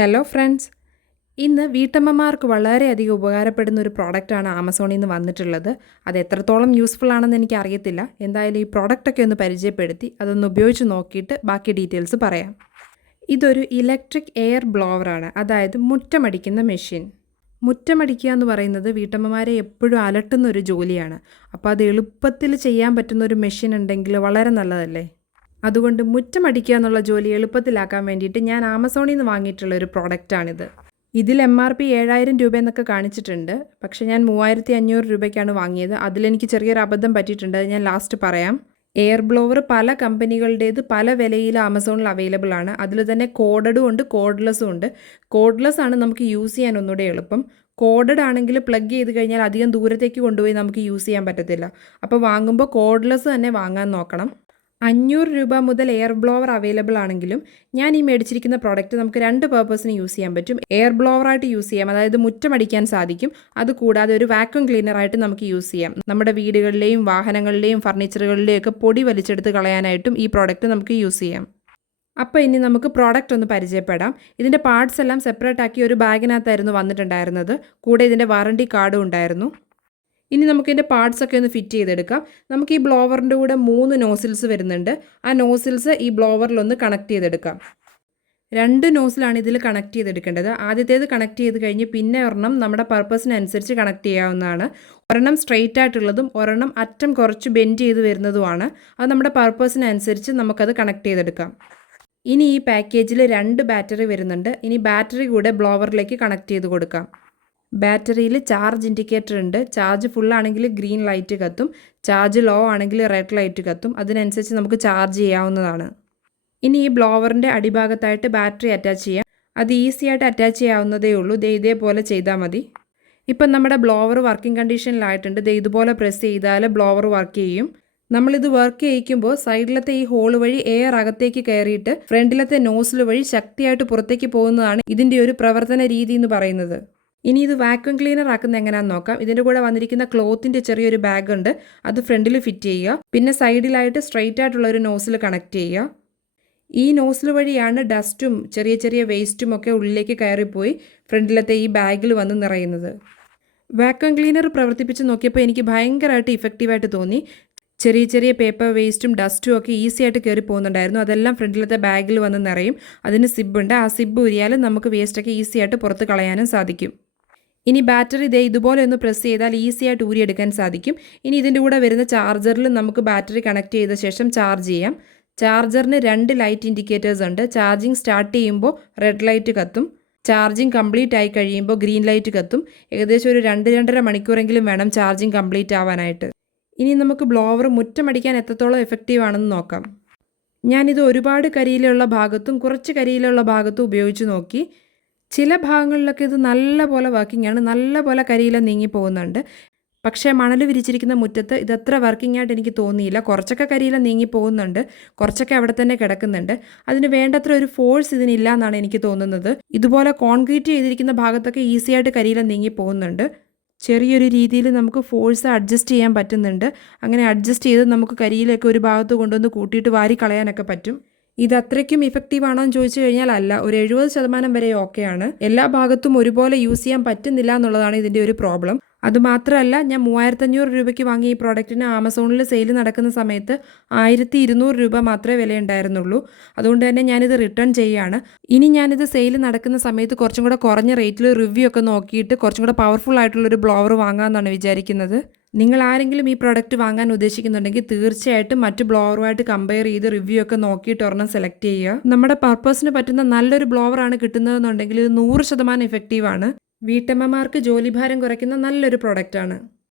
Hello friends ഇന്ന് വീട്ടമ്മമാർക്ക് വളരെയധികം ഉപകാരപ്പെടുന്ന ഒരു പ്രോഡക്റ്റാണ് ആമസോണിൽ നിന്ന് വന്നിട്ടുള്ളത്. അത് എത്രത്തോളം യൂസ്ഫുൾ ആണെന്ന് എനിക്ക് അറിയത്തില്ല എന്തായാലും ഈ പ്രോഡക്റ്റൊക്കെ ഒന്ന് പരിചയപ്പെടുത്തി അതൊന്ന് ഉപയോഗിച്ച് നോക്കിയിട്ട് ബാക്കി ഡീറ്റെയിൽസ് പറയാം. ഇതൊരു ഇലക്ട്രിക് എയർ ബ്ലോവറാണ് അതായത് മുറ്റമടിക്കുന്ന മെഷീൻ മുറ്റമടിക്കുക എന്ന് പറയുന്നത് വീട്ടമ്മമാരെ എപ്പോഴും അലട്ടുന്ന ഒരു ജോലിയാണ്. അപ്പോൾ അത് എളുപ്പത്തിൽ ചെയ്യാൻ പറ്റുന്ന ഒരു മെഷീൻ ഉണ്ടെങ്കിൽ വളരെ നല്ലതല്ലേ? അതുകൊണ്ട് മുറ്റമടിക്കുക എന്നുള്ള ജോലി എളുപ്പത്തിലാക്കാൻ വേണ്ടിയിട്ട് ഞാൻ ആമസോണിൽ നിന്ന് വാങ്ങിയിട്ടുള്ള ഒരു പ്രോഡക്റ്റാണിത് ഇതിൽ എം ആർ പി ഏഴായിരം രൂപ എന്നൊക്കെ കാണിച്ചിട്ടുണ്ട്. പക്ഷേ ഞാൻ മൂവായിരത്തി അഞ്ഞൂറ് രൂപയ്ക്കാണ് വാങ്ങിയത്. അതിലെനിക്ക് ചെറിയൊരു അബദ്ധം പറ്റിയിട്ടുണ്ട്. അത് ഞാൻ ലാസ്റ്റ് പറയാം. എയർ ബ്ലോവർ പല കമ്പനികളുടേത് പല വിലയിൽ ആമസോണിൽ അവൈലബിൾ ആണ്. അതിൽ തന്നെ കോഡഡും ഉണ്ട് കോഡ്ലെസ്സും ഉണ്ട്. കോഡ്ലെസ് ആണ് നമുക്ക് യൂസ് ചെയ്യാൻ ഒന്നുകൂടെ എളുപ്പം. കോഡഡ് ആണെങ്കിൽ പ്ലഗ് ചെയ്ത് കഴിഞ്ഞാൽ അധികം ദൂരത്തേക്ക് കൊണ്ടുപോയി നമുക്ക് യൂസ് ചെയ്യാൻ പറ്റത്തില്ല. അപ്പോൾ വാങ്ങുമ്പോൾ കോഡ്ലെസ് തന്നെ വാങ്ങാൻ നോക്കണം. അഞ്ഞൂറ് രൂപ മുതൽ എയർ ബ്ലോവർ അവൈലബിൾ ആണെങ്കിലും ഞാൻ ഈ മേടിച്ചിരിക്കുന്ന പ്രോഡക്റ്റ് നമുക്ക് രണ്ട് പേർപ്പസിന് യൂസ് ചെയ്യാൻ പറ്റും. എയർ ബ്ലോവറായിട്ട് യൂസ് ചെയ്യാം. അതായത് മുറ്റമടിക്കാൻ സാധിക്കും. അതുകൂടാതെ ഒരു വാക്വം ക്ലീനറായിട്ട് നമുക്ക് യൂസ് ചെയ്യാം. നമ്മുടെ വീടുകളിലെയും വാഹനങ്ങളിലെയും ഫർണിച്ചറുകളിലെയും ഒക്കെ പൊടി വലിച്ചെടുത്ത് കളയാനായിട്ടും ഈ പ്രോഡക്റ്റ് നമുക്ക് യൂസ് ചെയ്യാം. അപ്പോൾ ഇനി നമുക്ക് പ്രോഡക്റ്റ് ഒന്ന് പരിചയപ്പെടാം. ഇതിന്റെ പാർട്സ് എല്ലാം സെപ്പറേറ്റ് ആക്കി ഒരു ബാഗിനകത്തായിരുന്നു വന്നിട്ടുണ്ടായിരുന്നത്. കൂടെ ഇതിന്റെ വാറണ്ടി കാർഡും ഉണ്ടായിരുന്നു. ഇനി നമുക്ക് ഇതിന്റെ പാർട്സ് ഒക്കെ ഒന്ന് ഫിറ്റ് ചെയ്തെടുക്കാം. നമുക്ക് ഈ ബ്ലോവറിന്റെ കൂടെ മൂന്ന് നോസിൽസ് വരുന്നുണ്ട്. ആ നോസിൽസ് ഈ ബ്ലോവറിലൊന്ന് കണക്ട് ചെയ്തെടുക്കാം. രണ്ട് നോസിലാണ് ഇതിൽ കണക്ട് ചെയ്തെടുക്കേണ്ടത്. ആദ്യത്തേത് കണക്ട് ചെയ്ത് കഴിഞ്ഞ് പിന്നെ ഒരെണ്ണം നമ്മുടെ പർപ്പസിനനുസരിച്ച് കണക്ട് ചെയ്യാവുന്നതാണ്. ഒരെണ്ണം സ്ട്രെയിറ്റ് ആയിട്ടുള്ളതും ഒരെണ്ണം അറ്റം കുറച്ച് ബെൻഡ് ചെയ്ത് വരുന്നതുമാണ്. അത് നമ്മുടെ പർപ്പസിനനുസരിച്ച് നമുക്കത് കണക്ട് ചെയ്തെടുക്കാം. ഇനി ഈ പാക്കേജിൽ രണ്ട് ബാറ്ററി വരുന്നുണ്ട്. ഇനി ബാറ്ററി കൂടെ ബ്ലോവറിലേക്ക് കണക്ട് ചെയ്ത് കൊടുക്കാം. ബാറ്ററിയിൽ ചാർജ് ഇൻഡിക്കേറ്റർ ഉണ്ട്. ചാർജ് ഫുൾ ആണെങ്കിൽ ഗ്രീൻ ലൈറ്റ് കത്തും. ചാർജ് ലോ ആണെങ്കിൽ റെഡ് ലൈറ്റ് കത്തും. അതിനനുസരിച്ച് നമുക്ക് ചാർജ് ചെയ്യാവുന്നതാണ്. ഇനി ഈ ബ്ലോവറിന്റെ അടിഭാഗത്തായിട്ട് ബാറ്ററി അറ്റാച്ച് ചെയ്യാം. അത് ഈസി ആയിട്ട് അറ്റാച്ച് ചെയ്യാവുന്നതേ ഉള്ളൂ. ദേ ഇതേപോലെ ചെയ്താൽ മതി. ഇപ്പം നമ്മുടെ ബ്ലോവർ വർക്കിംഗ് കണ്ടീഷനിലായിട്ടുണ്ട് ദേ ഇതുപോലെ പ്രസ് ചെയ്താൽ ബ്ലോവർ വർക്ക് ചെയ്യും. നമ്മളിത് വർക്ക് ചെയ്യിക്കുമ്പോൾ സൈഡിലത്തെ ഈ ഹോൾ വഴി എയർ അകത്തേക്ക് കയറിയിട്ട് ഫ്രണ്ടിലത്തെ നോസിൽ വഴി ശക്തിയായിട്ട് പുറത്തേക്ക് പോകുന്നതാണ് ഇതിന്റെ ഒരു പ്രവർത്തന രീതി എന്ന് പറയുന്നത്. ഇനി ഇത് വാക്വം ക്ലീനർ ആക്കുന്ന എങ്ങനെയാണെന്ന് നോക്കാം. ഇതിന്റെ കൂടെ വന്നിരിക്കുന്ന ക്ലോത്തിന്റെ ചെറിയൊരു ബാഗ് ഉണ്ട്. അത് ഫ്രണ്ടിൽ ഫിറ്റ് ചെയ്യുക. പിന്നെ സൈഡിലായിട്ട് സ്ട്രെയിറ്റ് ആയിട്ടുള്ള ഒരു നോസിൽ കണക്ട് ചെയ്യുക. ഈ നോസിൽ വഴിയാണ് ഡസ്റ്റും ചെറിയ ചെറിയ വേസ്റ്റും ഒക്കെ ഉള്ളിലേക്ക് കയറിപ്പോയി ഫ്രണ്ടിലത്തെ ഈ ബാഗിൽ വന്ന് നിറയുന്നത്. വാക്വം ക്ലീനർ പ്രവർത്തിപ്പിച്ച് നോക്കിയപ്പോൾ എനിക്ക് ഭയങ്കരമായിട്ട് ഇഫക്റ്റീവായിട്ട് തോന്നി. ചെറിയ ചെറിയ പേപ്പർ വേസ്റ്റും ഡസ്റ്റും ഒക്കെ ഈസി ആയിട്ട് കയറി പോകുന്നുണ്ടായിരുന്നു. അതെല്ലാം ഫ്രണ്ടിലത്തെ ബാഗിൽ വന്ന് നിറയും. അതിന് ഉണ്ട്. ആ സിബ് ഉരിയാലും നമുക്ക് വേസ്റ്റൊക്കെ ഈസി ആയിട്ട് പുറത്ത് കളയാനും സാധിക്കും. ഇനി ബാറ്ററി ഇതേ ഇതുപോലെ ഒന്ന് പ്രസ് ചെയ്താൽ ഈസി ആയിട്ട് ഊരിയെടുക്കാൻ സാധിക്കും. ഇനി ഇതിന്റെ കൂടെ വരുന്ന ചാർജറിൽ നമുക്ക് ബാറ്ററി കണക്ട് ചെയ്ത ശേഷം ചാർജ് ചെയ്യാം. ചാർജറിന് രണ്ട് ലൈറ്റ് ഇൻഡിക്കേറ്റേഴ്സ് ഉണ്ട്. ചാർജിങ് സ്റ്റാർട്ട് ചെയ്യുമ്പോൾ റെഡ് ലൈറ്റ് കത്തും. ചാർജിങ് കംപ്ലീറ്റ് ആയി കഴിയുമ്പോൾ ഗ്രീൻ ലൈറ്റ് കത്തും. ഏകദേശം ഒരു രണ്ട് രണ്ടര മണിക്കൂറെങ്കിലും വേണം ചാർജിങ് കംപ്ലീറ്റ് ആവാനായിട്ട്. ഇനി നമുക്ക് ബ്ലോവർ മുറ്റമടിക്കാൻ എത്രത്തോളം എഫക്റ്റീവ് ആണെന്ന് നോക്കാം. ഞാനിത് ഒരുപാട് കരിയിലുള്ള ഭാഗത്തും കുറച്ച് കരിയിലുള്ള ഭാഗത്തും ഉപയോഗിച്ച് നോക്കി. ചില ഭാഗങ്ങളിലൊക്കെ ഇത് നല്ല പോലെ വർക്കിംഗ് ആണ്. നല്ല പോലെ കരിയില നീങ്ങി പോകുന്നുണ്ട്. പക്ഷേ മണൽ വിരിച്ചിരിക്കുന്ന മുറ്റത്ത് ഇതത്ര വർക്കിംഗ് ആയിട്ട് എനിക്ക് തോന്നിയില്ല. കുറച്ചൊക്കെ കരിയില നീങ്ങി പോകുന്നുണ്ട്. കുറച്ചൊക്കെ അവിടെ തന്നെ കിടക്കുന്നുണ്ട്. അതിന് വേണ്ടത്ര ഒരു ഫോഴ്സ് ഇതിനില്ല എന്നാണ് എനിക്ക് തോന്നുന്നത്. ഇതുപോലെ കോൺക്രീറ്റ് ചെയ്തിരിക്കുന്ന ഭാഗത്തൊക്കെ ഈസി ആയിട്ട് കരിയില നീങ്ങി പോകുന്നുണ്ട്. ചെറിയൊരു രീതിയിൽ നമുക്ക് ഫോഴ്സ് അഡ്ജസ്റ്റ് ചെയ്യാൻ പറ്റുന്നുണ്ട്. അങ്ങനെ അഡ്ജസ്റ്റ് ചെയ്ത് നമുക്ക് കരിയിലൊക്കെ ഒരു ഭാഗത്ത് കൊണ്ടുവന്ന് കൂട്ടിയിട്ട് വാരി കളയാനൊക്കെ പറ്റും. ഇത് അത്രയ്ക്കും ഇഫക്റ്റീവ് ആണോ എന്ന് ചോദിച്ചു കഴിഞ്ഞാൽ അല്ല. ഒരു എഴുപത് ശതമാനം വരെ ഓക്കെയാണ് എല്ലാ ഭാഗത്തും ഒരുപോലെ യൂസ് ചെയ്യാൻ പറ്റുന്നില്ല എന്നുള്ളതാണ് ഇതിന്റെ ഒരു പ്രോബ്ലം അതുമാത്രമല്ല ഞാൻ മൂവായിരത്തഞ്ഞൂറ് രൂപയ്ക്ക് വാങ്ങി ഈ പ്രോഡക്റ്റിന് ആമസോണിൽ സെയിൽ നടക്കുന്ന സമയത്ത് ആയിരത്തി ഇരുന്നൂറ് രൂപ മാത്രമേ വിലയുണ്ടായിരുന്നുള്ളൂ. അതുകൊണ്ട് തന്നെ ഞാനിത് റിട്ടേൺ ചെയ്യുകയാണ് ഇനി ഞാനിത് സെയിൽ നടക്കുന്ന സമയത്ത് കുറച്ചും കൂടെ കുറഞ്ഞ റേറ്റിൽ റിവ്യൂ ഒക്കെ നോക്കിയിട്ട് കുറച്ചും കൂടെ പവർഫുൾ ആയിട്ടുള്ളൊരു ബ്ലോവർ വാങ്ങാമെന്നാണ് വിചാരിക്കുന്നത്. നിങ്ങൾ ആരെങ്കിലും ഈ പ്രോഡക്റ്റ് വാങ്ങാൻ ഉദ്ദേശിക്കുന്നുണ്ടെങ്കിൽ തീർച്ചയായിട്ടും മറ്റു ബ്ലോവറുമായിട്ട് കമ്പയർ ചെയ്ത് റിവ്യൂ ഒക്കെ നോക്കിയിട്ട് ഒരെണ്ണം സെലക്ട് ചെയ്യുക. നമ്മുടെ പർപ്പസിന് പറ്റുന്ന നല്ലൊരു ബ്ലോവറാണ് കിട്ടുന്നതെന്നുണ്ടെങ്കിൽ ഇത് നൂറ് ശതമാനം ഇഫക്റ്റീവാണ് വീട്ടമ്മമാർക്ക് ജോലിഭാരം കുറയ്ക്കുന്ന നല്ലൊരു പ്രോഡക്റ്റാണ്